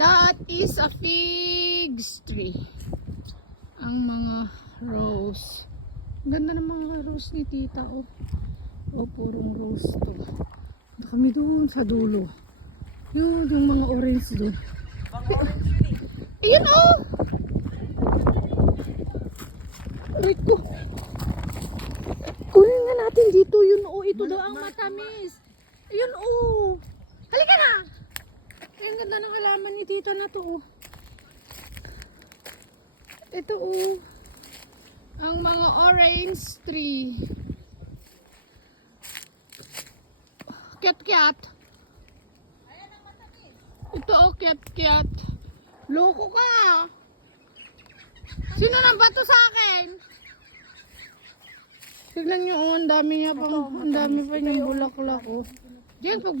That is a fig tree. Ang mga rose. Ganda ng mga rose ni tita, oh. Oh, purong rose to. Kami doon sa dulo. Yun, yung mga orange doon. Mga orange yun eh. Ayun, oh! Wait ko. Kunin nga natin dito. Yun, oh. Ito daw ang matamis. Ayun, oh. Halika na! Ay, ang ganda ng halaman ni tita na to, oh. Ito, oh. Ang mga orange tree. Kiat-kiat. Ayan ang matamis. Ito, oh, kiat-kiat. Loko ka. Sino nang bato sa akin? Tignan nyo, oh, ang dami niya pang, ang dami pa niyang bulaklak, oh. Diyan, pag